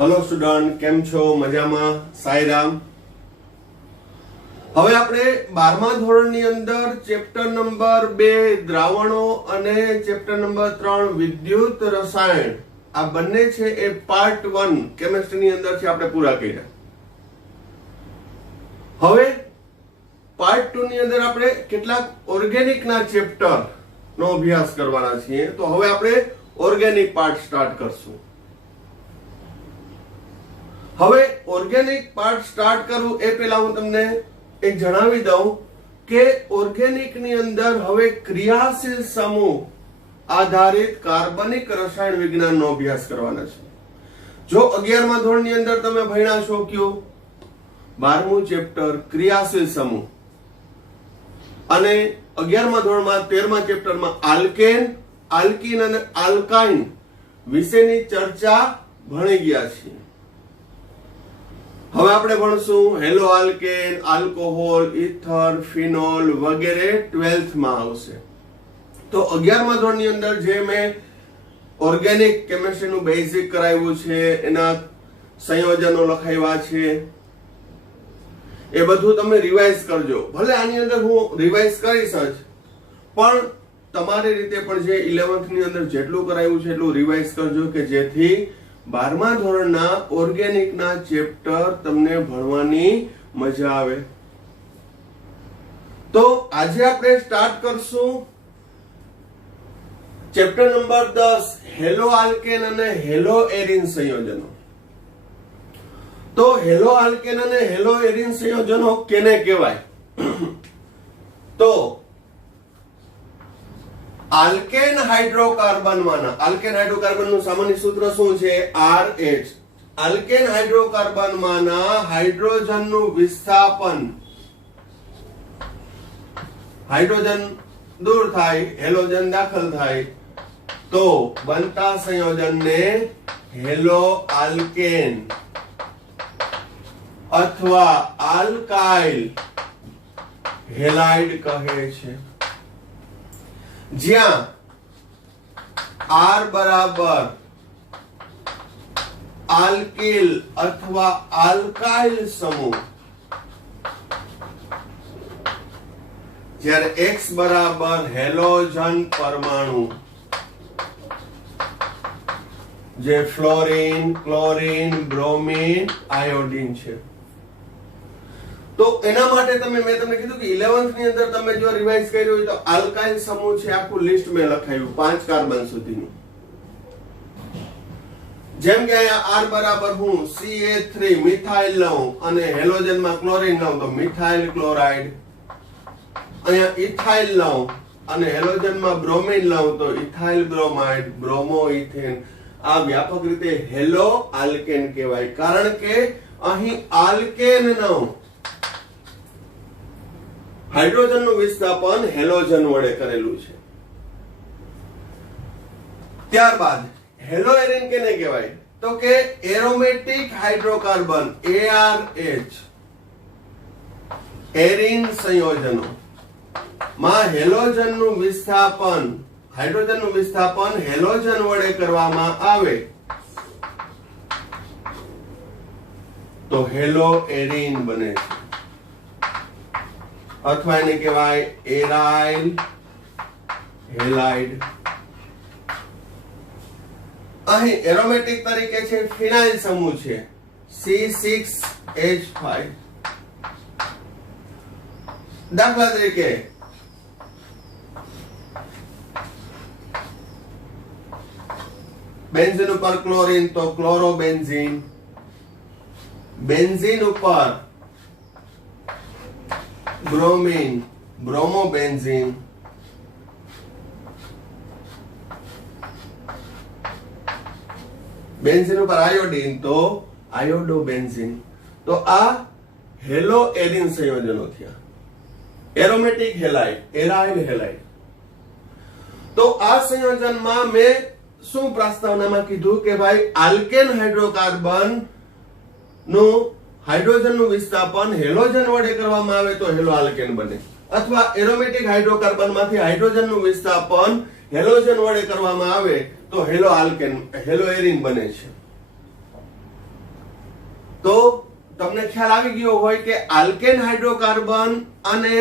Hello student, केम छो? मजामा? साईराम। હવે આપણે 12મા ધોરણની અંદર ચેપ્ટર નંબર 2 દ્રાવણો અને ચેપ્ટર નંબર 3 વિદ્યુત રસાયણ આ બંને છે એ પાર્ટ 1 કેમિસ્ટ્રીની અંદર છે આપણે પૂરા કર્યા। હવે પાર્ટ 2 ની અંદર આપણે કેટલાક ઓર્ગેનિકના ચેપ્ટર નો અભ્યાસ કરવાના છીએ। તો હવે આપણે ઓર્ગેનિક પાર્ટ સ્ટાર્ટ કરશું। હવે ઓર્ગેનિક પાર્ટ સ્ટાર્ટ કરું એ પહેલા હું તમને એક જણાવી દઉં કે ઓર્ગેનિક ની અંદર હવે ક્રિયાશીલ સમૂહ આધારિત કાર્બનિક રસાયણ વિજ્ઞાનનો અભ્યાસ કરવાના છે। જો 11મા ધોરણની અંદર તમે ભણ્યા છો કયો 12મું ચેપ્ટર ક્રિયાશીલ સમૂહ અને 11મા ધોરણમાં 13મા ચેપ્ટરમાં આલ્કેન, આલ્કીન અને આલ્કાઇન વિશેની ચર્ચા ભણી ગયા છીએ। હવે આપણે ભણશું haloalkane, alcohol, ether, phenol વગેરે 12th માં આવશે। તો 11મા ધોરણની અંદર જે મેં ઓર્ગેનિક કેમિસ્ટ્રીનું બેઝિક કરાવ્યું છે, એના સંયોજનો લખાવ્યા છે, એ બધું તમે રિવાઇઝ કરજો। ભલે આની અંદર હું રિવાઇઝ કરીશ જ, પણ તમારી રીતે પણ જે 11th ની અંદર જેટલું કરાવ્યું છે એટલું રિવાઇઝ કરજો કે જેથી 12મા ધોરણના ઓર્ગેનિકના ચેપ્ટર તમને ભણવાની મજા આવે। તો આજે આપણે સ્ટાર્ટ કરશું ચેપ્ટર નંબર 10 હેલો આલ્કેન અને હેલો એરિન સંયોજનો। તો હેલો આલ્કેન અને હેલો એરિન સંયોજનો કેને કહેવાય? તો આલ્કેન હાઇડ્રોકાર્બન માના આલ્કેન હાઇડ્રોકાર્બન નું સામાન્ય સૂત્ર શું છે? RH। આલ્કેન હાઇડ્રોકાર્બન માના હાઇડ્રોજન નું વિસ્થાપન, હાઇડ્રોજન દૂર થાય, હેલોજન દાખલ થાય તો બનતા સંયોજનને હેલો આલ્કેન અથવા આલ્કાઇલ હેલાઇડ કહે છે। જ્યાં R બરાબર આલ્કિલ અથવા આલ્કાઇલ સમૂહ, જ્યારે X બરાબર હેલોજન પરમાણુ, જે ફ્લોરીન, ક્લોરીન, બ્રોમીન, આયોડીન છે। તો એના માટે મેં તમને કીધું કે 11th ની અંદર તમે જો રિવાઇઝ કર્યું હોય તો આલ્કાઇલ સમૂહ છે આખું લિસ્ટ મેં લખાયું 5 કાર્બન સુધીનું। જેમ કે અહીંયા R બરાબર હું CH3 મિથાઇલ લઉં અને હેલોજનમાં ક્લોરીન લઉં તો મિથાઇલ ક્લોરાઇડ, અહીંયા ઇથાઇલ લઉં અને હેલોજનમાં બ્રોમીન લઉં તો ઇથાઇલ બ્રોમાઇડ, બ્રોમો ઇથેન। આ વ્યાપક રીતે હેલો આલ્કેન કહેવાય, કારણ કે અહીં આલ્કેન નો હાઇડ્રોજન નું વિસ્થાપન હેલોજન વડે કરેલું છે। ત્યારબાદ હેલો એરિન કેને કહેવાય? તો કે એરોમેટિક હાઇડ્રોકાર્બન ARH એરિન સંયોજનો માં હેલોજન નું વિસ્થાપન, હાઇડ્રોજન નું વિસ્થાપન હેલોજન વડે કરવામાં આવે તો હેલો એરિન બને છે, અથવા એને કહેવાય એરાઇલ હેલાઇડ। અહીં એરોમેટિક તરીકે છે ફિનાઇલ સમૂહ છે C6H5। દાખલા તરીકે બેન્ઝીન ઉપર ક્લોરીન તો ક્લોરોબેન્ઝીન, બેન્ઝીન ઉપર બ્રોમીન, બ્રોમોબેન્ઝીન, બેન્ઝીન ઉપર આયોડીન તો આયોડોબેન્ઝીન। તો આ હેલો એરિન સંયોજનો થયા, એરોમેટિક હેલાઇડ, એરાઇલ હેલાઇડ। તો આ સંયોજનમાં મેં શું પ્રસ્તાવનામાં કીધું કે ભાઈ આલ્કેન હાઇડ્રોકાર્બન નું હાઇડ્રોજન નું વિસ્થાપન હેલોજન વડે કરવામાં આવે તો હેલો આલ્કેન બને, અથવા એરોમેટિક હાઇડ્રોકાર્બન માંથી હાઇડ્રોજન નું વિસ્થાપન હેલોજન વડે કરવામાં આવે તો હેલો આલ્કેન હેલો એરિન બને છે। તો તમને ખ્યાલ આવી ગયો હોય કે આલ્કેન હાઇડ્રોકાર્બન અને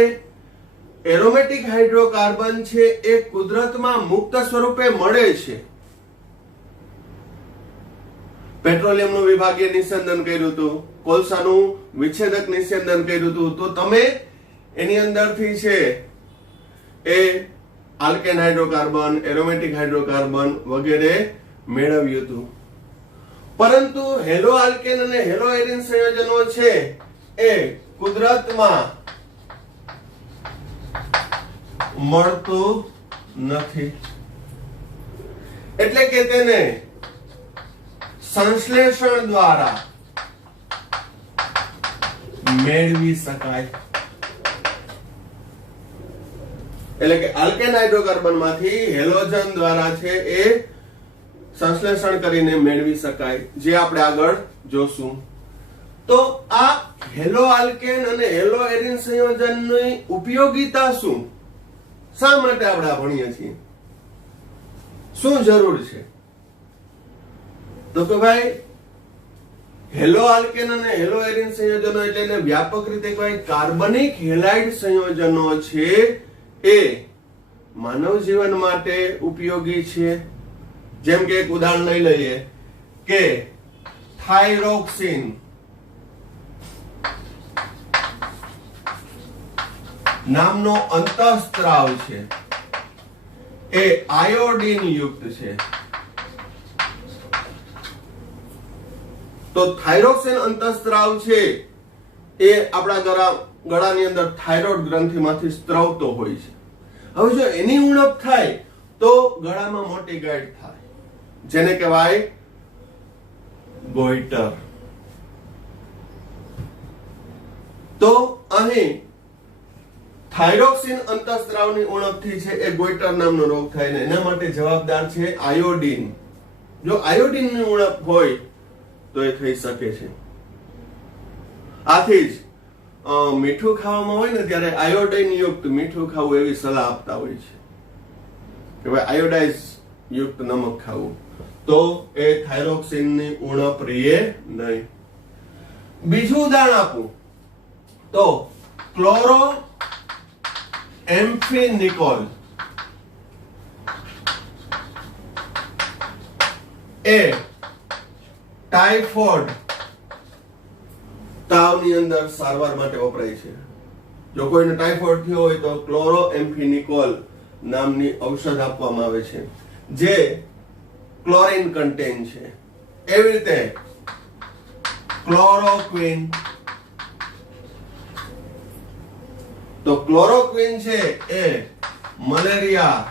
એરોમેટિક હાઇડ્રોકાર્બન છે એ કુદરતમાં મુક્ત સ્વરૂપે મળે છે. પેટ્રોલિયમનું વિભાગીય નિસ્યંદન કર્યું હતું, કોલસાનું વિચ્છેદક નિસ્યંદન કર્યું હતું, તો તમે એની અંદરથી છે એ આલ્કેન હાઇડ્રોકાર્બન, એરોમેટિક હાઇડ્રોકાર્બન વગેરે મેળવ્યું હતું. પરંતુ હેલો આલ્કેન અને હેલો એરીન સંયોજનો છે એ કુદરતમાં મળતું નથી, એટલે કે તેને સંશ્લેષણ દ્વારા મેળવી શકાય. એટલે કે આલ્કેન હાઇડ્રોકાર્બન માંથી હેલોજન દ્વારા છે એ સંશ્લેષણ કરીને મેળવી શકાય, જે આપણે આગળ જોશું. તો આ હેલો આલ્કેન અને હેલો એરીન સંયોજનની ઉપયોગિતા શું? શા માટે આપણે આ ભણીએ છીએ? શું જરૂર છે? તો કે ભાઈ હેલો આલ્કેન અને હેલો એરીન સંયોજનો એટલે એને વ્યાપક રીતે કહેવાય કાર્બનિક હેલાઇડ સંયોજનો છે એ માનવ જીવન માટે ઉપયોગી છે. જેમ કે એક ઉદાહરણ લઈ લઈએ કે થાઇરોક્સિન નામનો અંતઃસ્ત્રાવ છે એ આયોડીન યુક્ત છે. તો થાઇરોક્સિન અંતઃસ્ત્રાવ છે એ આપણા ગળાની અંદર થાઇરોઇડ ગ્રંથિમાંથી સ્ત્રવતો હોય છે. હવે જો એની ઉણપ થાય તો ગળામાં મોટી ગાંઠ થાય, જેને કહેવાય ગોઈટર. તો અહીં થાઇરોક્સિન અંતઃસ્ત્રાવની ઉણપથી છે એ ગોઈટર નામનો રોગ થાય ને એના માટે જવાબદાર છે આયોડીન. જો આયોડીનની ઉણપ હોય તો એ થઈ શકે છે. આથી જ મીઠું ખાવામાં હોય ને ત્યારે આયોડીન યુક્ત મીઠું ખાવું એવી સલાહ આપતા હોય છે કે ભાઈ આયોડાઇઝ યુક્ત નમક ખાવું, તો એ થાઇરોક્સિનની ઉણપ રહે નહીં. બીજું ઉદાહરણ આપું તો ક્લોરો એમ્ફિનિકોલ એ ટાઇફોઇડ તાવની અંદર સારવાર માટે વપરાય છે. જો કોઈને ટાઇફોઇડ થયો હોય તો ક્લોરો એમ્ફિનિકોલ નામની ઔષધ આપવામાં આવે છે, જે ક્લોરીન કન્ટેન છે. એવી રીતે ક્લોરોક્વિન, તો ક્લોરોક્વિન છે એ મલેરિયા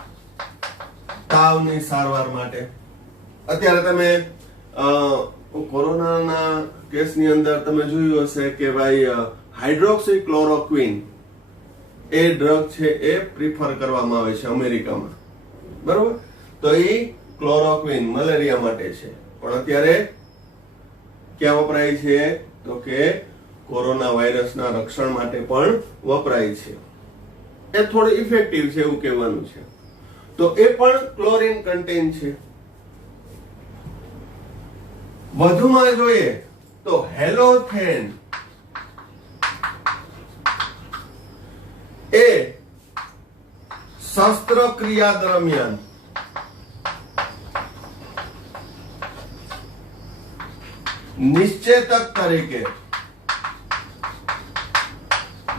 તાવની સારવાર માટે. અત્યારે તમે કોરોનાના કેસની અંદર તમે જોયું હશે કે ભાઈ હાઇડ્રોક્સી ક્લોરોક્વિન એ ડ્રગ છે એ પ્રિફર કરવામાં આવે છે અમેરિકામાં, બરોબર? તો એ ક્લોરોક્વિન મલેરિયા માટે છે, પણ અત્યારે ક્યાં વપરાય છે? તો કે કોરોના વાયરસના રક્ષણ માટે પણ વપરાય છે. એ થોડું ઇફેક્ટિવ છે એવું કહેવાનું છે. તો એ પણ ક્લોરીન કન્ટેન છે. વધુમાં જોઈએ તો હેલોથેન એ શસ્ત્રક્રિયા દરમિયાન નિશ્ચેતક તરીકે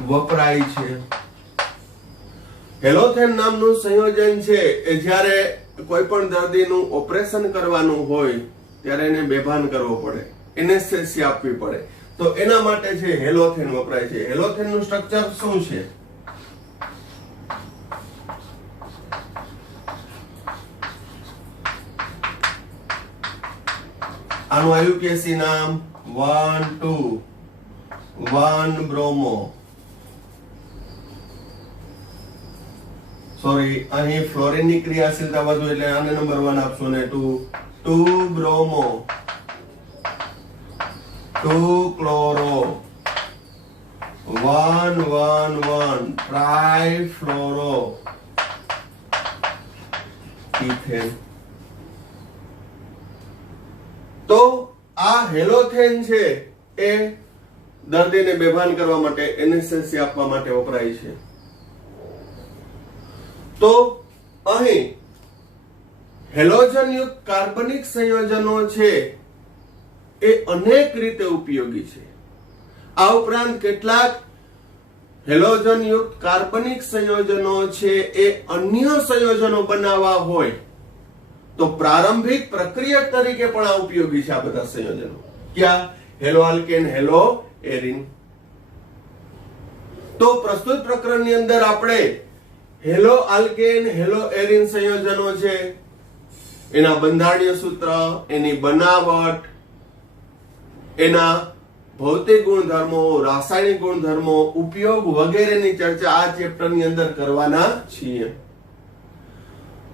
વપરાય છે. હેલોથેન નામનું સંયોજન છે એ જ્યારે કોઈ પણ દર્દીનું ઓપરેશન કરવાનું હોય ત્યારે એને બેભાન કરવો પડે, એનેસ્થેસિયા આપવી પડે, તો એના માટે છે હેલોથેન વપરાય છે. હેલોથેન નું સ્ટ્રક્ચર શું છે? આનું આયુકેસી નામ 1,2,1 બ્રોમો, સોરી અહીં ફ્લોરિનની ક્રિયાશીલતા વધુ એટલે આને નંબર 1 આપશો ને 2 બ્રોમો 2 ક્લોરો 1,1,1 ટ્રાઇફ્લોરો ઇથેન. તો આ હેલોથેન છે એ દર્દીને બેભાન કરવા માટે, એનેસ્થેસિયા આપવા માટે વપરાય છે. તો અહીં હેલોજનયુક્ત કાર્બનિક સંયોજનો છે એ અનેક રીતે ઉપયોગી છે. આ ઉપરાંત કેટલાક હેલોજનયુક્ત કાર્બનિક સંયોજનો છે એ અન્ય સંયોજનો બનાવવા હોય તો પ્રારંભિક પ્રક્રિયક તરીકે પણ આ ઉપયોગી છે. આ બધા સંયોજનો ક્યાં? Hello alkane, hello arene. તો પ્રસ્તુત પ્રકરણની અંદર આપણે હેલો આલ્કેન, હેલો એરિન સંયોજનો છે, એના બંધારણીય સૂત્ર, એની બનાવટ, એના ભૌતિક ગુણધર્મો, રાસાયણિક ગુણધર્મો, ઉપયોગ વગેરેની ચર્ચા આ ચેપ્ટરની અંદર કરવાના છીએ.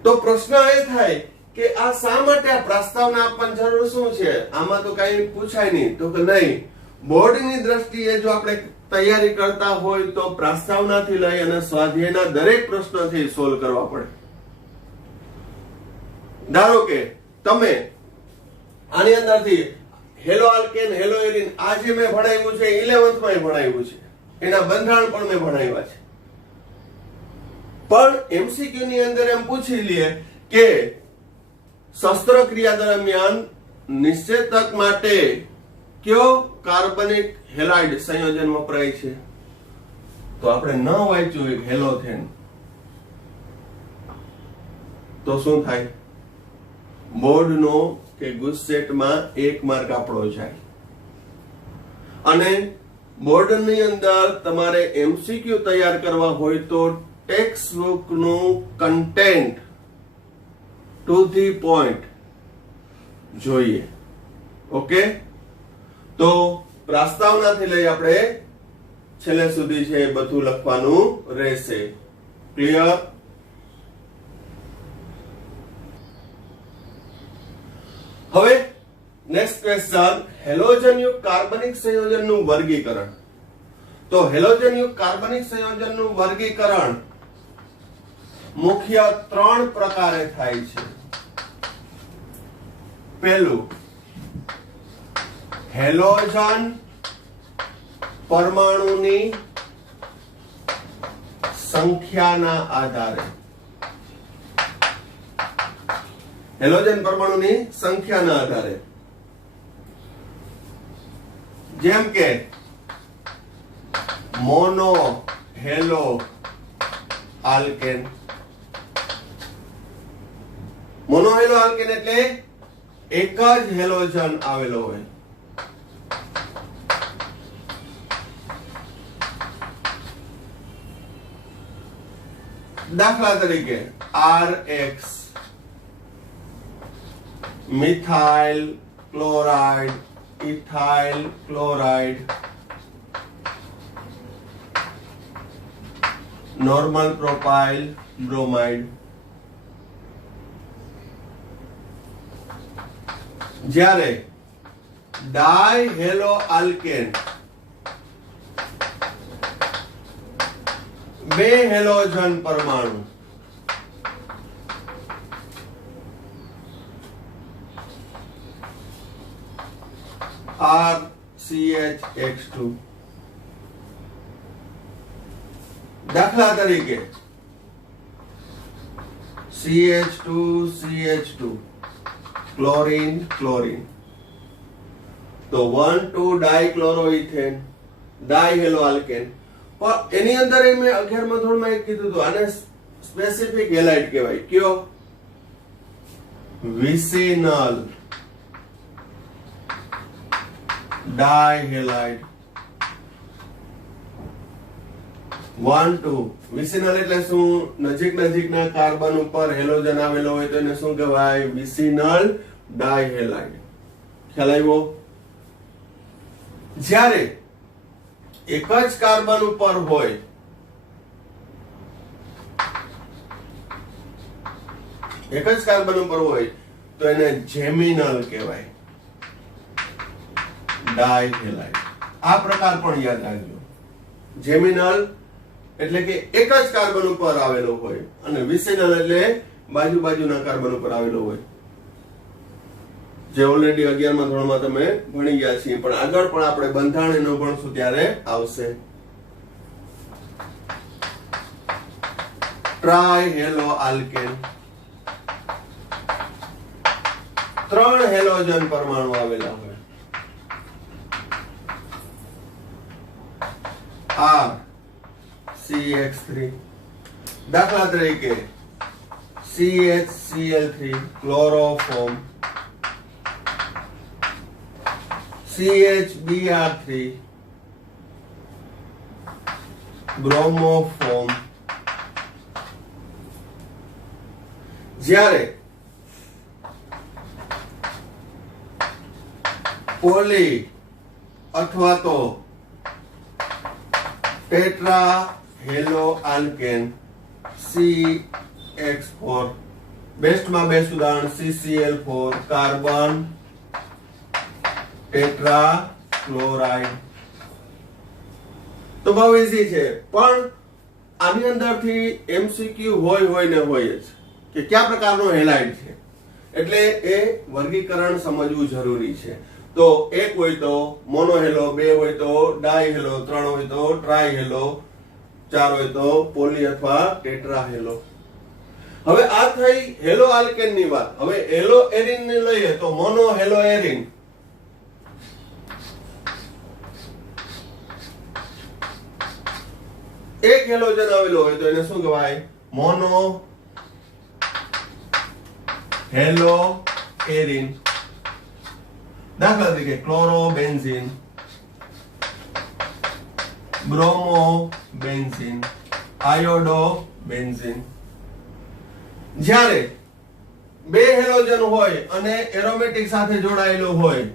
તો પ્રશ્ન એ થાય કે આ શા માટે આ પ્રસ્તાવના આપવાની જરૂર શું છે? આમાં તો કઈ પૂછાય નહીં. તો કે નહીં, બોર્ડની દ્રષ્ટિએ જો આપણે તૈયારી કરતા હોય તો પ્રસ્તાવનાથી લઈ અને સ્વાધ્યાયના દરેક પ્રશ્નથી સોલ્વ કરવા પડે. ધારો કે તમે આની અંદરથી હેલો આલ્કેન, હેલો એરિન આ જે મેં ભણાવ્યું છે 11th માં ભણાવ્યું છે, એના બંધારણ પણ મેં ભણાવ્યા છે. પણ એમસીક્યુ ની અંદર એમ પૂછી લે કે શસ્ત્રક્રિયા દરમિયાન નિષેધક માટે કયો કાર્બનિક હેલાઇડ સંયોજન વપરાય છે? તો આપણે ન વાંચ્યું હેલોથેન તો શું થાય? બોર્ડનો કે ગુજસેટમાં 1 માર્ક આપણો જાય. અને બોર્ડની અંદર તમારે એમસીક્યુ તૈયાર કરવા હોય તો ટેક્સ્ટ બુક નું કન્ટેન્ટ ટુ ધી પોઈન્ટ જોઈએ. ઓકે, તો પ્રસ્તાવનાથી લઈ આપણે છેલ્લે સુધી છે બધું લખવાનું રહેશે. ક્લિયર? હવે નેક્સ્ટ ક્વેશ્ચન, હેલોજનયુક્ત કાર્બનિક સંયોજનનું વર્ગીકરણ. તો હેલોજનયુક્ત કાર્બનિક સંયોજનનું વર્ગીકરણ મુખ્ય 3 પ્રકારે થાય છે. પહેલું, હેલોજન પરમાણુની સંખ્યાના આધારે. હેલોજન પરમાણુની સંખ્યાના આધારે, જેમ કે mono hello alkane. Mono hello alkane એટલે એક જ હેલોજન આવેલો હોય. દાખલા તરીકે RX, methyl chloride, ethyl chloride, normal propyl bromide. જ્યારે ડાયહેલો આલ્કેન 2 હેલોજન પરમાણુ, RCH-X2. દાખલા તરીકે CH2CH2, ક્લોરીન ક્લોરીન. તો 1,2 ડાયક્લોરોઇથેન, ડાયહેલો આલ્કેન. પણ એની અંદર મેં 11મા ધોરણમાં એક કીધું હતું, આને સ્પેસિફિક હેલાઇડ કહેવાય. કયો? Vicinal dihalide. 1, 2 વિસિનલ એટલે શું? નજીકના કાર્બન ઉપર હેલોજન આવેલો હોય તો એને શું કહેવાય? Vicinal dihalide. ખ્યાલ આવ્યો? જ્યારે એક જ કાર્બન ઉપર હોય તો એને જેમિનલ કહેવાય, ડાયહેલાઇડ. આ પ્રકાર પણ યાદ રાખજો. જેમિનલ એટલે કે એક જ કાર્બન ઉપર આવેલો હોય અને વિસિનલ એટલે બાજુના કાર્બન ઉપર આવેલો હોય. જે ઓલરેડી 11મા ધોરણમાં તમે ભણી ગયા છીએ, પણ આગળ પણ આપણે બંધારણ એનું ભણશું ત્યારે આવશે. ટ્રાયહેલો આલ્કેન, 3 હેલોજન પરમાણુ આવેલા હોય. R CH3, દાખલા તરીકે CHCl3 ક્લોરોફોર્મ, CHBr3 બ્રોમોફોર્મ. જ્યારે પોલી અથવા તો ટેટ્રા હેલો આલ્કેન CH4, બેસ્ટમાં બેસ્ટ ઉદાહરણ CCl4 કાર્બન ટેટ્રા ક્લોરાઇડ. તો બહુ ઈઝી છે, પણ આની અંદરથી MCQ હોય ને હોય જ કે કયા પ્રકારનો હેલાઇડ છે, એટલે એ વર્ગીકરણ સમજવું જરૂરી છે. તો 1 હોય તો મોનોહેલો, 2 હોય તો ડાયહેલો, 3 હોય તો ટ્રાયહેલો, 4 હોય તો પોલી અથવા ટેટ્રાહેલો. હવે આ થઈ હેલો આલ્કેન ની વાત. હવે હેલો એરિન ને લઈએ તો મોનોહેલો એરિન. એક હેલોજન આવેલો હોય તો એને શું કહેવાય? Mono hello arene. દાખલા તરીકે ક્લોરોબેન્ઝીન, બ્રોમોબેન્ઝીન, આયોડોબેન્ઝીન. જ્યારે 2 હેલોજન હોય અને એરોમેટિક સાથે જોડાયેલો હોય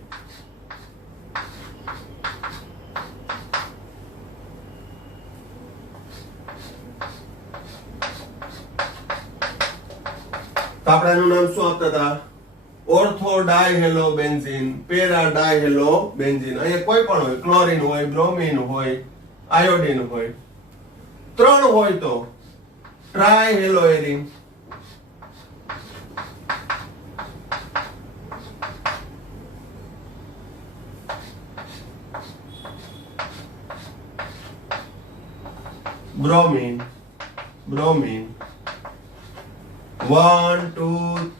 તો આપણે એનું નામ શું આપતા હતા? Ortho dihalo benzene, para dihalo benzene. અહીંયા કોઈ પણ હોય, ક્લોરીન હોય, બ્રોમીન હોય, આયોડીન હોય. 3 હોય તો ટ્રાયહેલો એરિન. બ્રોમીન 1 2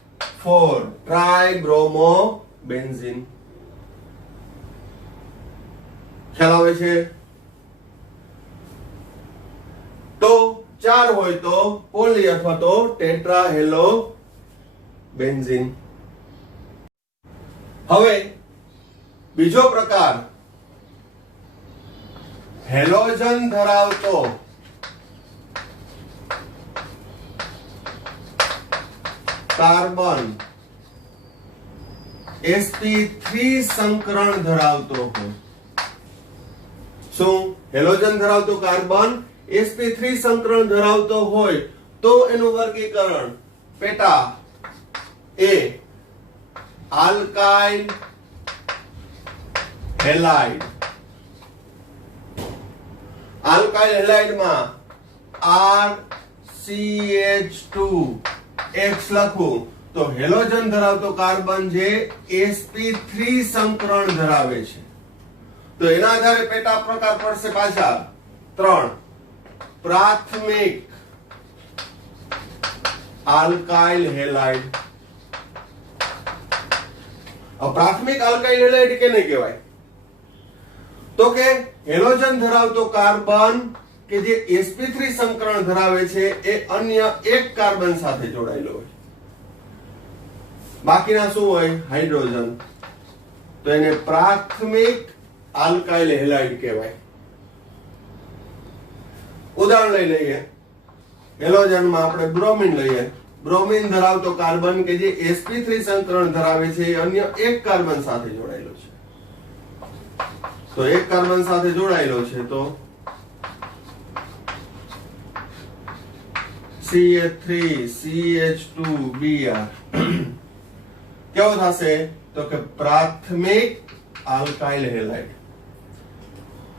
4 ટ્રાયબ્રોમોબેન્ઝીન. ખ્યાલ આવે છે? તો 4 હોય તો પોલી અથવા તો ટેટ્રાહેલો બેન્ઝીન. હવે બીજો પ્રકાર હેલોજન ધરાવતો કાર્બન sp3 સંકરણ ધરાવતો હોય. શું? હેલોજન ધરાવતો કાર્બન sp3 સંકરણ ધરાવતો હોય તો એનું વર્ગીકરણ પેટા A આલ્કાઇલ હેલાઇડ. આલ્કાઇલ હેલાઇડમાં RCH2 X લખું તો હેલોજન ધરાવતો કાર્બન જે sp3 સંકરણ ધરાવે છે. તો એના આધારે પેટા પ્રકાર પડશે પાછા 3. પ્રાથમિક આલ્કાઇલ હેલાઇડ. પ્રાથમિક આલ્કાઇલ હેલાઇડ કેને કહેવાય? તો કે હેલોજન ધરાવતો કાર્બન કે જે sp3 સંકરણ ધરાવે છે એ અન્ય એક કાર્બન સાથે જોડાયેલો હોય. બાકીના શું હોય? હાઇડ્રોજન. તો એને પ્રાથમિક આલ્કાઇલ હેલાઇડ કહેવાય. ઉદાહરણ લઈ લઈએ. હેલોજનમાં આપણે બ્રોમીન લઈએ. બ્રોમીન ધરાવતો કાર્બન કે જે sp3 સંકરણ ધરાવે છે એ અન્ય એક કાર્બન સાથે જોડાયેલો છે. તો એક કાર્બન સાથે જોડાયેલો છે તો CH3 CH2Br કેવો થશે? તો કે પ્રાથમિક આલ્કાઇલ હેલાઇડ.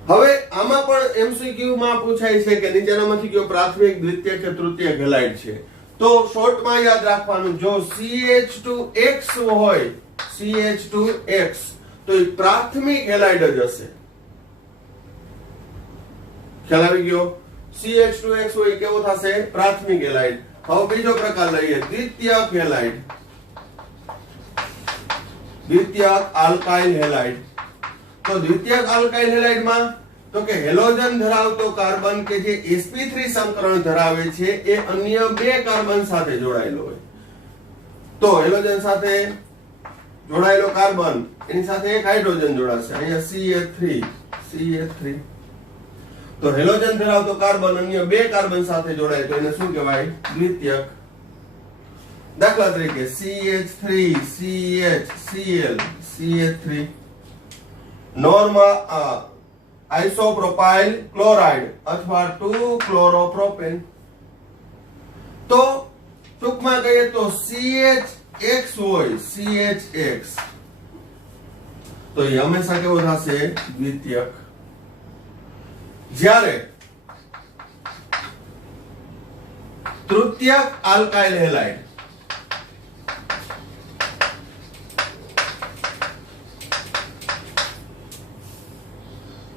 હવે આમાં પણ MCQ માં પૂછાય છે કે નીચેનામાંથી કયો પ્રાથમિક, દ્વિતીયક કે તૃતીયક હેલાઇડ છે? તો શોર્ટમાં યાદ રાખવાનું, જો CH2X હોય, CH2X, તો એ પ્રાથમિક હેલાઇડ જ હશે. ખ્યાલ આવી ગયો? CH2X હોય કેવો થશે? પ્રાથમિક હેલાઇડ. હવે બીજો પ્રકાર લઈએ, દ્વિતીયક હેલાઇડ. દ્વિતીયક આલ્કાઇલ હેલાઇડ. તો દ્વિતીયક આલ્કાઇલ હેલાઇડમાં તો કે હેલોજન ધરાવતો કાર્બન કે જે sp3 સંકરણ ધરાવે છે એ અન્ય બે કાર્બન સાથે જોડાયેલો હોય. તો હેલોજન સાથે જોડાયેલો કાર્બન એની સાથે એક હાઇડ્રોજન જોડાશે, અહીંયા CH3. તો હેલોજન ધરાવતો કાર્બન અન્ય બે કાર્બન સાથે જોડાય તો એને શું કહેવાય? દ્વિતીયક. દાખલા તરીકે CH3 CH Cl CH3, normal isopropyl chloride અથવા 2-ક્લોરોપ્રોપેન. તો ટૂંકમાં કહીએ તો CHX હોય, CHX, તો એ હંમેશા કેવો થશે? દ્વિતીયક. જ્યારે તૃતીયક આલ્કાઇલ હેલાઇડ,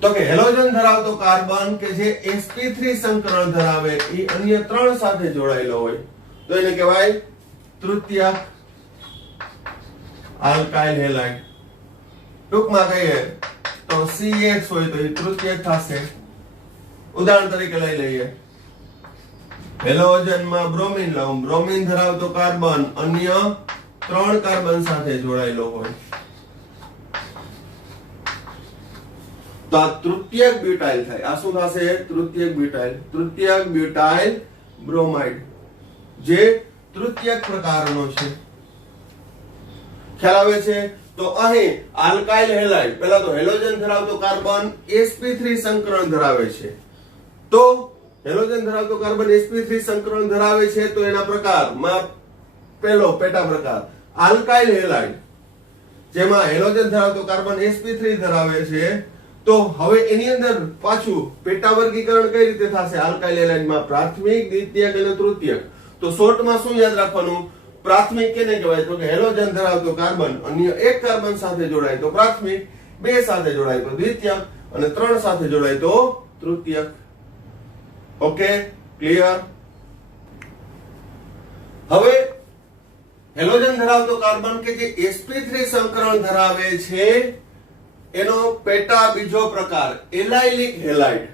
તો કે હેલોજન ધરાવતો કાર્બન કે જે sp3 સંકરણ ધરાવે એ અન્ય ત્રણ સાથે જોડાયેલો હોય તો એને કહેવાય તૃતીયક આલ્કાઇલ હેલાઇડ. ટૂંકમાં કહીએ તો CX હોય તો એ તૃતીયક થશે. ઉદાહરણ તરીકે લઈ લઈએ, હેલોજનમાં બ્રોમિન લઉં, બ્રોમિન ધરાવતો કાર્બન અન્ય ત્રણ કાર્બન સાથે જોડાયેલો હોય તો આ તૃતીયક બ્યુટાઇલ થાય. આ શું થશે? તૃતીયક બ્યુટાઇલ. તૃતીયક બ્યુટાઇલ બ્રોમાઇડ જે તૃતીયક પ્રકારનો છે. ખ્યાલ આવે છે? તો અહીં આલ્કાઇલ હેલાઇડ, પહેલા તો હેલોજન ધરાવતો કાર્બન sp3 સંકરણ ધરાવે છે. તો હેલોજન ધરાવતો કાર્બન sp3 સંકરણ ધરાવે છે તો એના પ્રકારમાં પહેલો પેટા પ્રકાર આલ્કાઇલ હેલાઇડ, જેમાં હેલોજન ધરાવતો કાર્બન sp3 ધરાવે છે. તો હવે એની અંદર પાછું પેટા વર્ગીકરણ કઈ રીતે થશે? આલ્કાઇલ હેલાઇડમાં પ્રાથમિક, દ્વિતીયક અને તૃતીયક. તો શોર્ટમાં શું યાદ રાખવાનું? પ્રાથમિક કેને કહેવાય? તો કે હેલોજન ધરાવતો કાર્બન અન્ય એક કાર્બન સાથે જોડાય તો પ્રાથમિક, બે સાથે જોડાય તો દ્વિતીયક અને ત્રણ સાથે જોડાય તો તૃતીયક. Okay, clear? હવે હેલોજન ધરાવતો કાર્બન કે જે sp3 સંકરણ ધરાવે છે એનો પેટા બીજો પ્રકાર એલાઇલિક હેલાઇડ.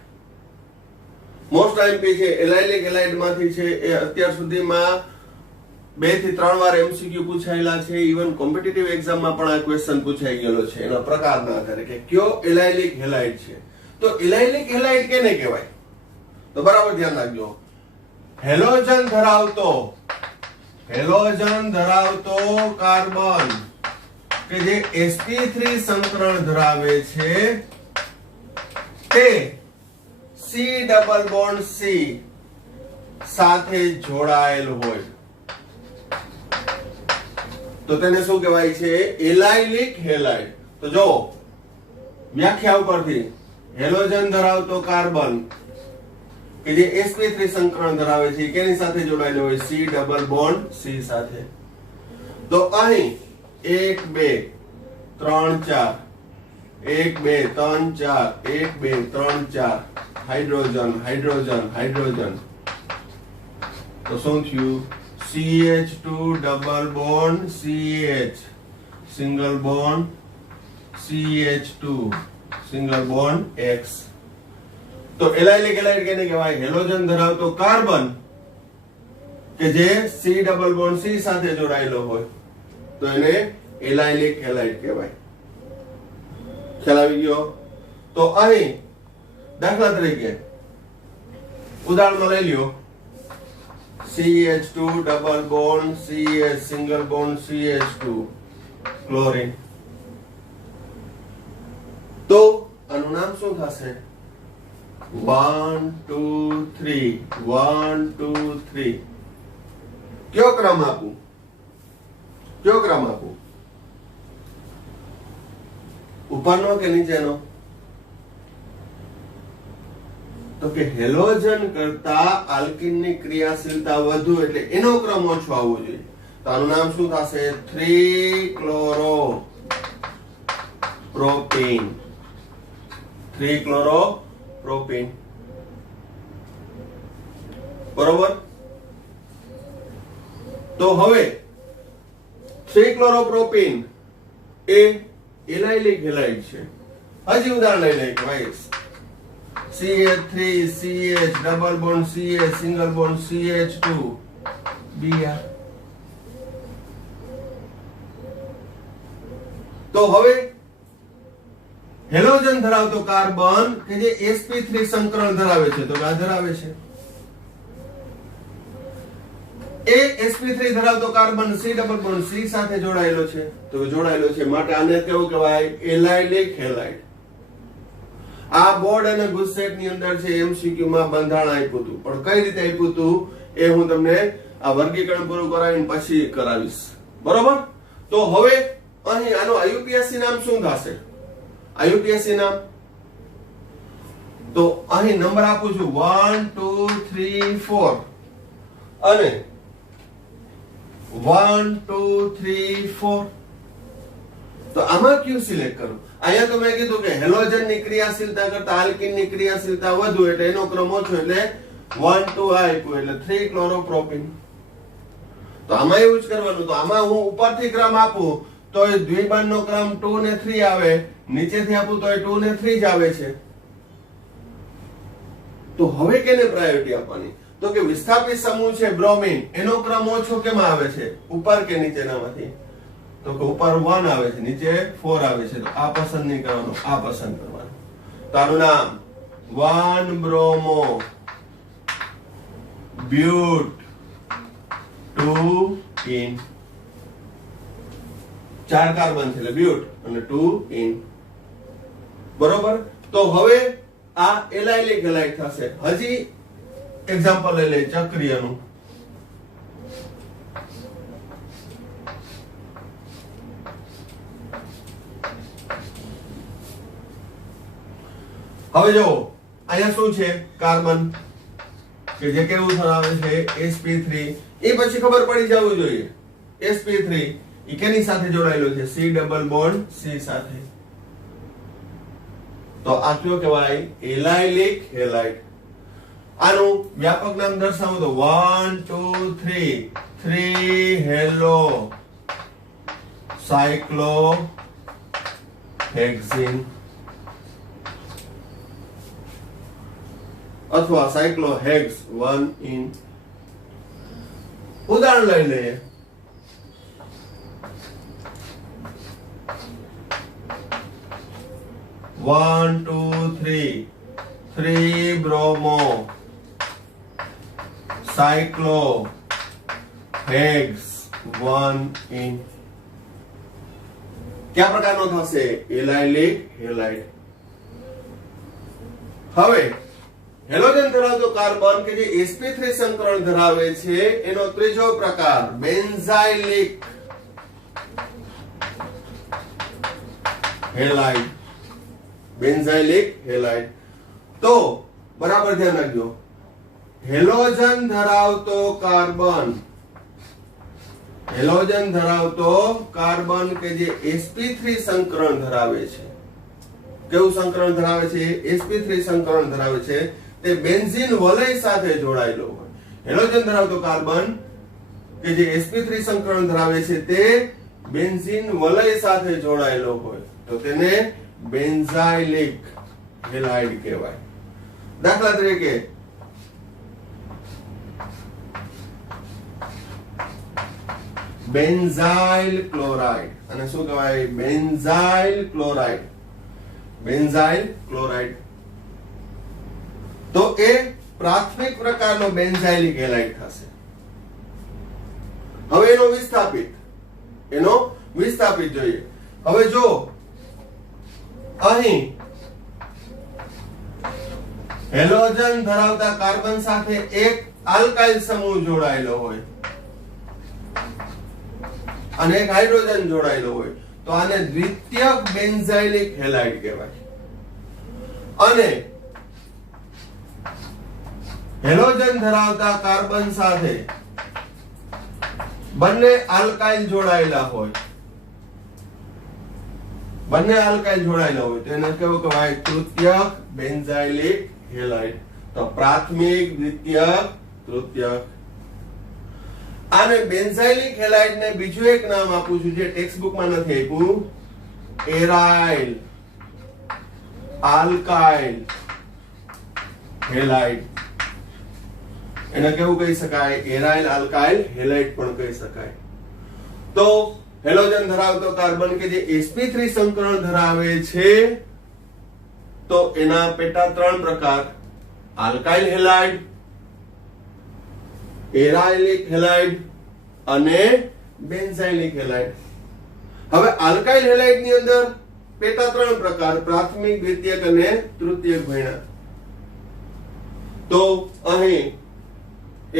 મોસ્ટ આઈએમપી છે એલાઇલિક હેલાઇડ માંથી છે એ અત્યાર સુધીમાં 2 થી 3 વાર MCQ પૂછાયેલા છે. ઇવન કોમ્પિટિટિવ એક્ઝામમાં પણ આ ક્વેશ્ચન પૂછાઈ ગયેલો છે એના પ્રકારના આધારે કે કયો એલાઇલિક હેલાઇડ છે. તો એલાઇલિક હેલાઇડ કેને કહેવાય? તો બરાબર ધ્યાન રાખજો. હેલોજન ધરાવતો કાર્બન કે જે sp3 સંકરણ ધરાવે છે તે C ડબલ બોન્ડ C સાથે જોડાયેલ હોય તો તેને શું કહેવાય છે? Allylic halide. તો જો વ્યાખ્યા ઉપરથી હેલોજન ધરાવતો કાર્બન કે જે sp3 સંકરણ ધરાવે છે કેની સાથે જોડાયેલો હોય? C ડબલ બોન્ડ C સાથે. તો અહીં 1 2 3 4 1 2 3 4 1 2 3 4 હાઇડ્રોજન હાઇડ્રોજન હાઇડ્રોજન. તો શું થયું? CH2 double bond CH single bond CH2 single bond X. તો એલાઇલિક હેલાઇડ કેને કહેવાય? હેલોજન ધરાવતો કાર્બન કે જે C ડબલ બોન્ડ C સાથે જોડાયેલો હોય તો એને એલાઇલિક હેલાઇડ કહેવાય. ખ્યાલ આવી ગયો? તો અહીં દાખલા તરીકે ઉદાહરણમાં લઈ લ્યો, CH2 double bond CH single bond CH2 chlorine. તો આનું નામ શું થશે? 1 2 3 1 2 3. કયો ક્રમ આપું? ઉપરનો કે નીચેનો? તો કે હેલોજન કરતા આલ્કીનની ક્રિયાશીલતા વધુ એટલે એનો ક્રમ ઓછો આવવો જોઈએ. તો આનું નામ શું થશે? 3-ક્લોરો 3-chloroproene. બરોબર? તો હવે 3-chloropropene એ એલાઇલિક હેલાઇડ છે. હજી ઉદાહરણ લઈ લઈએ કે ભાઈ CH3 CH double bond CH single bond CH2 Br. તો હવે હેલોજન ધરાવતો કાર્બન કે જે sp3 સંકરણ ધરાવે છે તો આ ધરાવે છે. એ sp3 ધરાવતો carbon C double bond C સાથે જોડાયેલો છે તો જોડાયેલો છે માટે આને કેવું કહેવાય એલાઇલિક હેલાઇડ. આ બોર્ડ અને ગુજસેટ ની અંદર છે MCQ માં બંધારણ આપ્યું હતું પણ કઈ રીતે આપ્યું હતું એ હું તમને આ વર્ગીકરણ પૂરું કરાવીને પછી કરાવીશ. બરોબર? તો હવે અહીં આનો IUPAC નામ શું થશે? IUPAC નામ તો અહીં નંબર આપું છું 1 2 3 4 અને 1 2 3 4. તો આમાં ક્યુ સિલેક્ટ કરું? અહીંયા તો મેં કીધું કે હેલોજન ની ક્રિયાશીલતા કરતા આલ્કીન ની ક્રિયાશીલતા વધુ એટલે એનો ક્રમ ઓછો એટલે 1 2 આપ્યું એટલે 3-chloropropene. તો આમાં એવું જ કરવાનું. તો આમાં હું ઉપરથી ક્રમ આપું તો એ દ્વિબંધનો ક્રમ 2 ને 3 આવે, નીચેથી આપું તો એ 2 ને 3 જ આવે છે. તો હવે કેને પ્રાયોરિટી આપવાની? તો કે વિસ્થાપિત સમૂહ છે બ્રોમિન એનો ક્રમ ઓછો કેમ આવે છે? ઉપર કે નીચેનામાંથી? તો કે ઉપર 1 આવે છે, નીચે 4 આવે છે. તો આ પસંદ નહીં કરવાનું, આ પસંદ કરવાનું. તારું નામ 1 બ્રોમો બ્યુટ 2 ઇન. 4 કાર્બન છે એટલે બ્યુટ અને 2 ઇન. બરોબર? તો હવે આ એલાઇલિક હેલાઇડ થશે. હજી એક્ઝામ્પલ લઈ લે ચક્રીયનું. હવે જો અહીંયા શું છે? કાર્બન કે જે કેવું ધરાવે છે sp3. એ પછી ખબર પડી જવું જોઈએ sp3 એ કેની સાથે જોડાયેલો છે? C ડબલ બોન્ડ C સાથે. તો આ કયો કહેવાય? Allylic halide. આનું વ્યાપક નામ દર્શાવો તો 1 2 3 3 હેલો સાયક્લોહેક્ઝીન અથવા સાયક્લોહેક્સ 1 ઇન. ઉદાહરણ લઈ લઈએ. One, two, three bromo cyclohex 1 in. કયા પ્રકારનો થશે? Allylic halide. હવે હેલોજન ધરાવતો કાર્બન કે જે sp3 સંકરણ ધરાવે છે એનો ત્રીજો પ્રકાર બેન્ઝાઇલિક હેલાઇડ. Benzylic halide. તો બરાબર ધ્યાન રાખજો. હેલોજન ધરાવતો કાર્બન કે જે sp3 સંકરણ ધરાવે છે. કેવું સંકરણ ધરાવે છે? sp3 સંકરણ ધરાવે છે. તે બેન્ઝીન વલય સાથે જોડાયેલો હોય. હેલોજન ધરાવતો કાર્બન કે જે sp3 સંકરણ ધરાવે છે તે બેન્ઝીન વલય સાથે જોડાયેલો હોય તો તેને બેન્ઝાઇલિક હેલાઇડ કહેવાય. દાખલા તરીકે બેન્ઝાઇલ ક્લોરાઇડ. અને શું કહેવાય? Benzyl chloride. Benzyl chloride. તો એ પ્રાથમિક પ્રકારનો બેન્ઝાઇલિક હેલાઇડ થશે. હવે એનો વિસ્થાપિત જોઈએ. હવે જો અહીં હેલોજન ધરાવતા કાર્બન સાથે એક આલ્કાઇલ સમૂહ જોડાયેલો હોય અને એક હાઇડ્રોજન જોડાયેલો હોય તો આને દ્વિતીયક બેન્ઝાઇલિક હેલાઇડ કહેવાય. અને હેલોજન ધરાવતા કાર્બન સાથે બંને આલ્કાઇલ જોડાયેલા હોય બંને આલ્કાઇલ જોડાયેલા હોય તો એને કેવું કહેવાય? તૃતીયક બેન્ઝાઇલિક હેલાઇડ. તો પ્રાથમિક, દ્વિતીયક, તૃતીયક. આને બેન્ઝાઇલિક હેલાઇડ ને બીજું એક નામ આપું છું જે ટેક્સ્ટ બુક માં નથી આપ્યું, એરાઇલ આલ્કાઇલ હેલાઇડ. એને કેવું કહી શકાય? એરાઇલ આલ્કાઇલ હેલાઇડ પણ કહી શકાય. તો હેલોજન ધરાવતો કાર્બન કે જે sp3 સંકરણ ધરાવે છે તો એના પેટા 3 પ્રકાર: આલ્કાઇલ હેલાઇડ, એરાઇલિક હેલાઇડ અને બેન્ઝાઇલિક હેલાઇડ. હવે આલ્કાઇલ હેલાઇડ ની અંદર પેટા 3 પ્રકાર: પ્રાથમિક, દ્વિતીયક અને તૃતીયક ભણ્યા. તો અહીં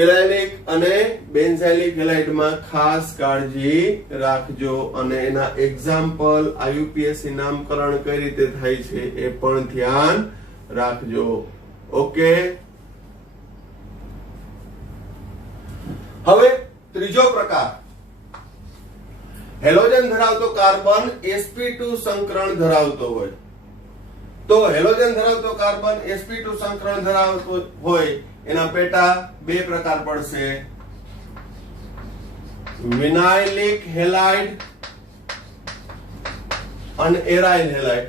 એરાઇલિક અને બેન્ઝાઇલિક હેલાઇડમાં ખાસ કાળજી રાખજો અને એના એક્ઝામ્પલ આઈયુપીએસસી નામકરણ કઈ રીતે થાય છે એ પણ ધ્યાન રાખજો. ઓકે. હવે ત્રીજો પ્રકાર, હેલોજન ધરાવતો કાર્બન sp2 સંકરણ ધરાવતો હોય. તો હેલોજન ધરાવતો કાર્બન sp2 સંકરણ ધરાવતો હોય એના પેટા 2 પ્રકાર પડશે: વિનાઇલિક હેલાઇડ અને એરાઇલ હેલાઇડ.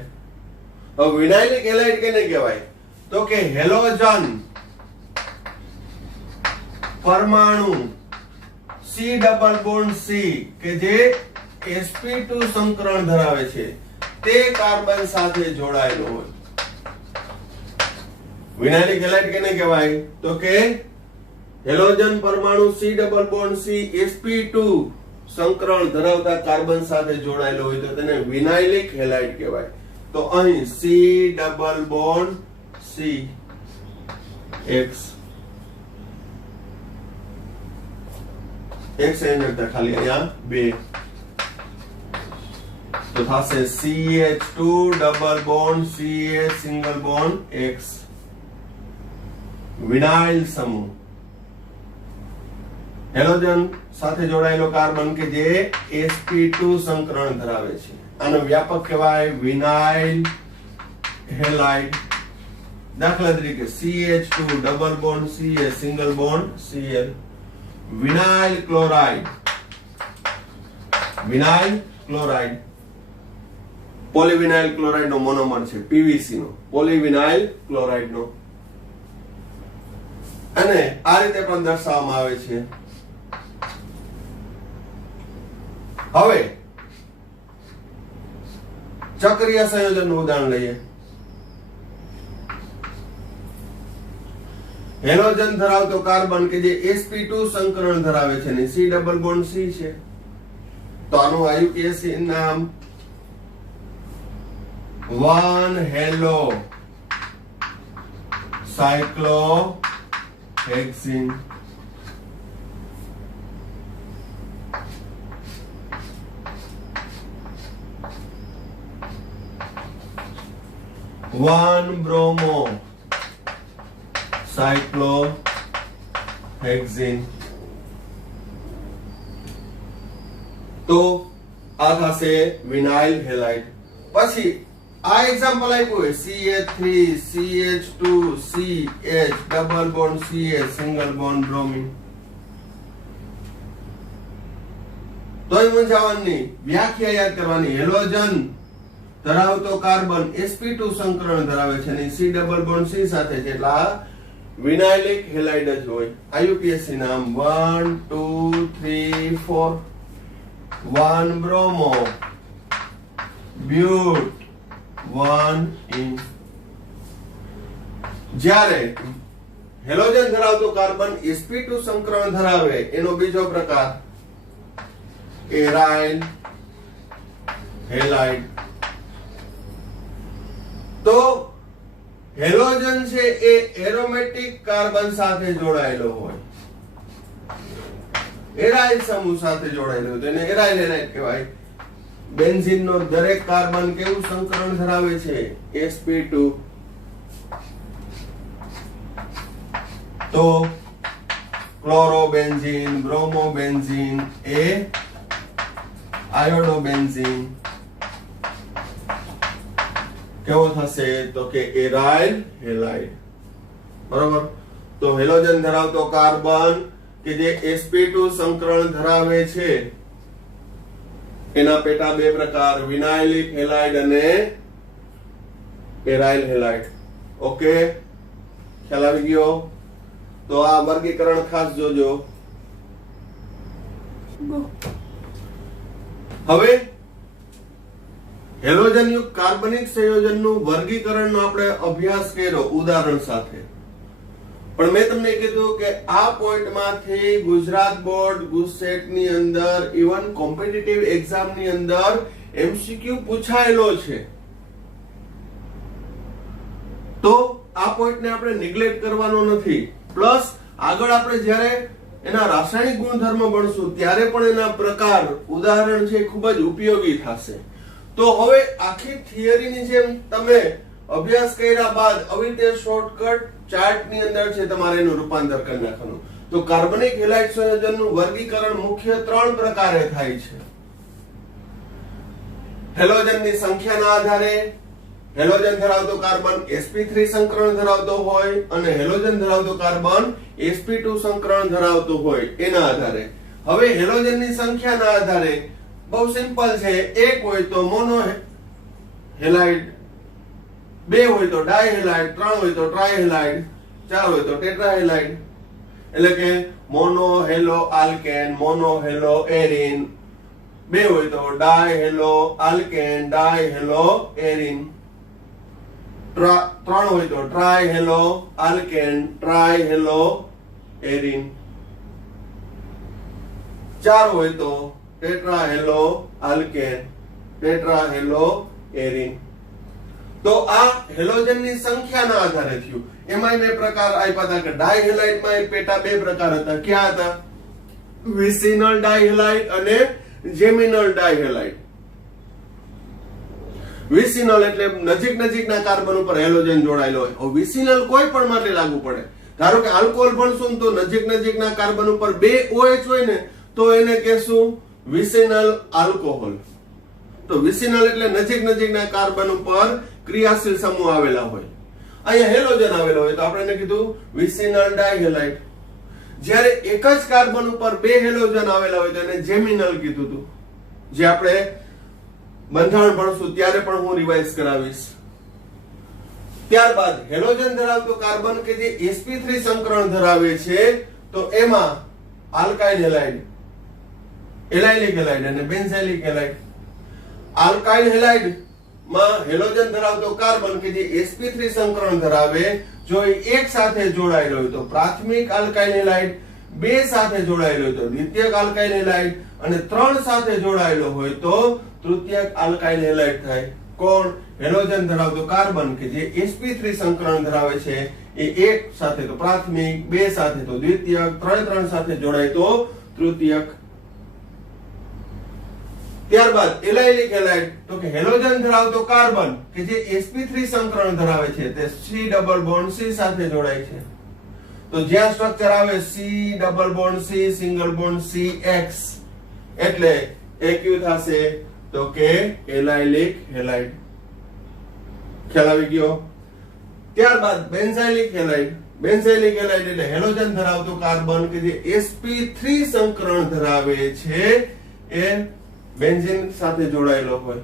હવે વિનાઇલિક હેલાઇડ કેને કહેવાય? તો કે હેલોજન પરમાણુ C ડબલ બોન્ડ C કે જે sp2 સંકરણ ધરાવે છે તે કાર્બન સાથે જોડાયેલો હોય. વિનાઇલિક હેલાઇડ કેને કહેવાય? તો કે હેલોજન પરમાણુ C double bond C sp2 સંકરણ ધરાવતા કાર્બન સાથે જોડાયેલો હોય તો તેને વિનાઇલિક હેલાઇડ કહેવાય. તો અહીં C double bond C X એની ખાલી અહીંયા 2 તો થશે CH2 double bond CH single bond X. Vinyl સમૂહ હેલોજન સાથે જોડાયેલો કાર્બન કે જે sp2 સંકરણ ધરાવે છે આનો વ્યાપક કહેવાય વિનાઇલ હેલાઇડ. દાખલા તરીકે CH2 double bond CH single bond Cl. Vinyl chloride, vinyl chloride polyvinyl chloride નો મોનોમર છે PVC નો, પોલીવિનાઇલ ક્લોરાઇડ નો. અને આ રીતે પણ દર્શાવવામાં આવે છે. હવે ચક્રીય સંયોજનનું ઉદાહરણ લઈએ. હેલોજન ધરાવતો કાર્બન કે જે sp2 સંકરણ ધરાવે છે ને C ડબલ બોન્ડ C છે તો આનું આઈયુપીએસસી નામ 1 halocyclohexene. One bromocyclohexene આ થશે વિનાઇલ હેલાઇડ. પછી આ એક્ઝામ્પલ આપ્યું હોય CH3 CH2 CH double bond CH single bond bromine. તોય મૂંઝાવાની વ્યાખ્યા યાદ કરવાની. હેલોજન ધરાવતો કાર્બન sp2 સંકરણ ધરાવે છે અને C ડબલ બોન્ડ C સાથે છે એટલે આ વિનાઇલિક હેલાઇડ જ હોય. આઈયુપીએસસી નામ 1 2 3 4. 1 બ્રોમો બ્યુટ 1 ઇન. જ્યારે હેલોજન ધરાવતો કાર્બન sp2 સંકરણ ધરાવે એનો બીજો પ્રકાર એરાઇલ હેલાઇડ. તો હેલોજન છે એ એરોમેટિક કાર્બન સાથે જોડાયેલો હોય, એરાઇલ સમૂહ સાથે જોડાયેલો હોય તો એને એરાઇલ હેલાઇડ કહેવાય. બેન્ઝીન નો દરેક કાર્બન કેવું સંકરણ ધરાવે છે sp2. તો ક્લોરોબેન્ઝીન, બ્રોમોબેન્ઝીન એ આયોડોબેન્ઝીન, કેવો થશે તો કે એરાઇલ હેલાઇડ. બરોબર. તો હેલોજન ધરાવતો કાર્બન કે જે sp2 સંકરણ ધરાવે છે એના પેટા બે પ્રકાર, વિનાઇલિક હેલાઇડ અને એરાઇલ હેલાઇડ. ઓકે, ખ્યાલ આવી ગયો? તો આ વર્ગીકરણ ખાસ જોજો. હવે હેલોજન યુક્ત કાર્બનિક સંયોજનનું વર્ગીકરણનો આપણે અભ્યાસ કર્યો ઉદાહરણ સાથે. પણ મેં તમને કીધું કે આ પોઈન્ટમાંથી ગુજરાત બોર્ડ ગુજસેટ ની અંદર ઇવન કોમ્પિટિટિવ એક્ઝામ ની અંદર એમસીક્યુ પૂછાયેલો છે. તો આ પોઈન્ટને આપણે નિગ્લેક્ટ કરવાનો નથી. પ્લસ આગળ આપણે જ્યારે એના રાસાયણિક ગુણધર્મ ભણશું ત્યારે પણ એના પ્રકાર ઉદાહરણ છે ખૂબ જ ઉપયોગી થશે. તો હવે આખી થિયરીની જેમ તમે અભ્યાસ કર્યા બાદ આવી રીતે શોર્ટકટ ચાર્ટ ની અંદર છે તમારે એનું રૂપાંતર કરી નાખવાનું. તો કાર્બનિક હેલાઇડ સંયોજનનું વર્ગીકરણ મુખ્ય 3 પ્રકારે થાય છે. હેલોજનની સંખ્યાના આધારે, હેલોજન ધરાવતો કાર્બન sp3 સંકરણ ધરાવતો હોય અને હેલોજન ધરાવતો કાર્બન sp2 સંકરણ ધરાવતો હોય એના આધારે. હવે હેલોજનની સંખ્યાના આધારે બહુ સિમ્પલ છે. 1 હોય તો મોનો હેલાઇડ, 2 હોય તો ડાય હેલાઇડ, 3 હોય તો ટ્રાય હેલાઇડ, 4 હોય તો ટેટ્રા હેલાઇડ. એટલે કે mono hello alkane, mono hello arene. 2 હોય તો ડાય હેલો આલ્કેન, ડાય હેલો એરિન. 3 હોય તો try hello alkane, try hello arene. 4 હોય તો tetra hello alkane, tetra hello arene. તો આ હેલોજનની સંખ્યાના આધારે થયું. એમાં બે પ્રકાર આપ્યા હતા કે ડાય હેલાઇડમાં પેટા 2 પ્રકાર હતા. ક્યાં હતા? વિસિનલ ડાય હેલાઇડ અને જેમિનલ ડાય હેલાઇડ. વિસિનલ એટલે નજીકના કાર્બન ઉપર હેલોજન જોડાયેલો હોય. વિસિનલ કોઈ પણ માટે લાગુ પડે. ધારો કે આલ્કોહોલ ભણશું તો નજીકના કાર્બન ઉપર 2 OH હોય ને તો એને કહેશું વિસિનલ આલ્કોહોલ. તો વિસિનલ એટલે નજીકના કાર્બન ઉપર ક્રિયાશીલ સમૂહ આવેલા હોય. અહીંયા હેલોજન આવેલો હોય તો આપણે એને કીધું વિસિનલ ડાયહેલાઇડ. જ્યારે એક જ કાર્બન ઉપર 2 હેલોજન આવેલા હોય તો એને જેમિનલ કીધું હતું. જે આપણે બંધારણ ભણશું ત્યારે પણ હું રિવાઇઝ કરાવીશ. ત્યારબાદ હેલોજન ધરાવતો કાર્બન કે જે sp3 સંકરણ ધરાવે છે તો એમાં આલ્કાઇલ હેલાઇડ, એલાઇલિક હેલાઇડ અને બેન્ઝાઇલિક હેલાઇડ. આલ્કાઇલ હેલાઇડ માં હેલોજન ધરાવતો કાર્બન કે જે sp3 સંકરણ ધરાવે જો એક સાથે જોડાયેલો હોય તો પ્રાથમિક આલ્કાઇલ હેલાઇડ, 2 સાથે જોડાયેલો હોય તો દ્વિતીયક આલ્કાઇલ હેલાઇડ અને 3 સાથે જોડાયેલો હોય તો તૃતીયક આલ્કાઇલ હેલાઇડ થાય. કોણ? હેલોજન ધરાવતો કાર્બન કે જે sp3 સંકરણ ધરાવે છે એ એક સાથે તો પ્રાથમિક, 2 સાથે તો દ્વિતીયક, 3 સાથે જોડાય તો તૃતીયક. ત્યારબાદ એલાઇલિક હેલાઇડ તો કે હેલોજન ધરાવતો કાર્બન કે જે sp3 સંકરણ ધરાવે છે તે C ડબલ બોન્ડ C સાથે જોડાય છે. તો જ્યાં સ્ટ્રક્ચર આવે C double bond C single bond CX એટલે એ કયું થશે તો કે એલાઇલિક હેલાઇડ. ખ્યાલ આવી ગયો? ત્યારબાદ બેન્ઝાઇલિક હેલાઇડ. બેન્ઝાઇલિક હેલાઇડ એટલે હેલોજન ધરાવતો કાર્બન કે જે sp3 સંકરણ ધરાવે છે એ બેન્ઝીન સાથે જોડાયેલો હોય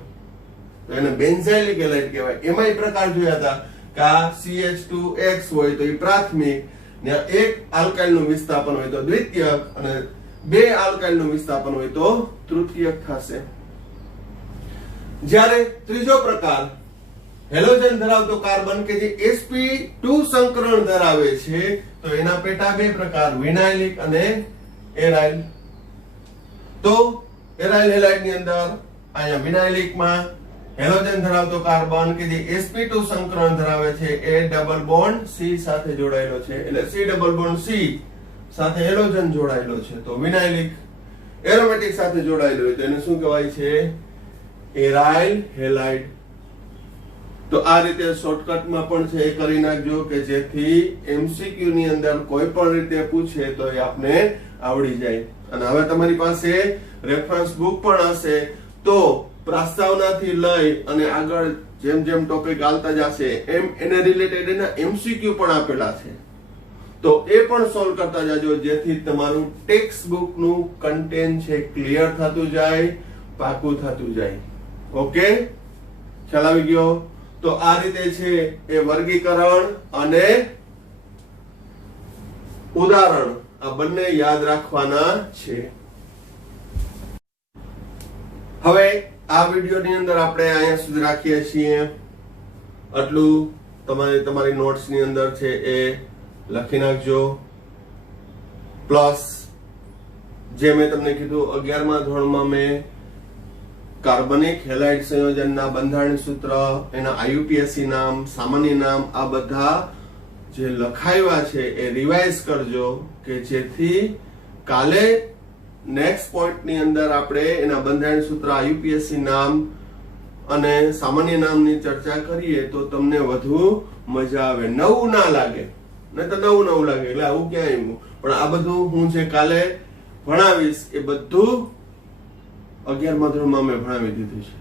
તો એને બેન્ઝાઇલિક હેલાઇડ કહેવાય. એમાંય પ્રકાર જોયા હતા કે આ CH2X હોય તો એ પ્રાથમિક ને એક આલ્કાઇલ નું વિસ્થાપન હોય તો દ્વિતીયક અને 2 આલ્કાઇલ નું વિસ્થાપન હોય તો તૃતીયક થશે. જ્યારે ત્રીજો પ્રકાર હેલોજન ધરાવતો કાર્બન કે જે sp2 સંકરણ ધરાવે છે તો એના પેટા 2 પ્રકાર વિનાઇલિક અને એરાઇલ. તો એરાઇલ હેલાઇડ ની અંદર અહીંયા વિનાઇલિક માં હેલોજન ધરાવતો કાર્બન કે જે sp2 સંકરણ ધરાવે છે એ ડબલ બોન્ડ C સાથે જોડાયેલો છે એટલે C ડબલ બોન્ડ C સાથે હેલોજન જોડાયેલો છે તો વિનાઇલિક. એરોમેટિક સાથે જોડાયેલો હોય તો એને શું કહેવાય છે? Aryl halide. તો આ રીતે શોર્ટકટમાં પણ છે એ કરી નાખજો કે જેથી MCQ ની અંદર કોઈ પણ રીતે પૂછે તો એ આપને આવડી જાય. અને હવે તમારી પાસે રેફરન્સ બુક પણ હશે તો પ્રસ્તાવનાથી લઈ અને આગળ જેમ જેમ ટોપિક આવતા જશે એમ એને રિલેટેડ એના MCQ પણ આપેલા છે, તો એ પણ સોલ્વ કરતા જાજો, જેથી તમારું ટેક્સ્ટ બુક નું કન્ટેન્ટ છે ક્લિયર થતું જાય, પાકું થતું જાય. ઓકે, ખ્યાલ આવી ગયો? તો આ રીતે છે એ વર્ગીકરણ અને ઉદાહરણ આ બંને યાદ રાખવાના છે. હવે આ વિડીયોની અંદર આપણે અહીંયા સુધી રાખીએ છીએ. આટલું તમારી નોટ્સ ની અંદર છે એ લખી નાખજો. પ્લસ જે મેં તમને કીધું 11મા ધોરણમાં મેં કાર્બનિક હેલાઇડ સંયોજનના બંધારણ સૂત્ર, એના IUPAC નામ, સામાન્ય નામ, આ બધા જે લખાવ્યા છે એ રિવાઇઝ કરજો, કે જેથી કાલે નેક્સ્ટ પોઈન્ટ ની અંદર આપણે એના બંધારણ સૂત્ર, IUPAC નામ અને સામાન્ય નામની ચર્ચા કરીએ તો તમને વધુ મજા આવે, નવું ના લાગે. નહીં તો નવું લાગે એટલે આવું ક્યાં આવ્યું, પણ આ બધું હું જે કાલે ભણાવીશ એ બધું 11મા ધોરણમાં મેં ભણાવી દીધું છે.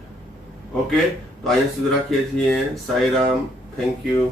ઓકે, તો અહીંયા સુધી રાખીએ છીએ. Sairam, thank you.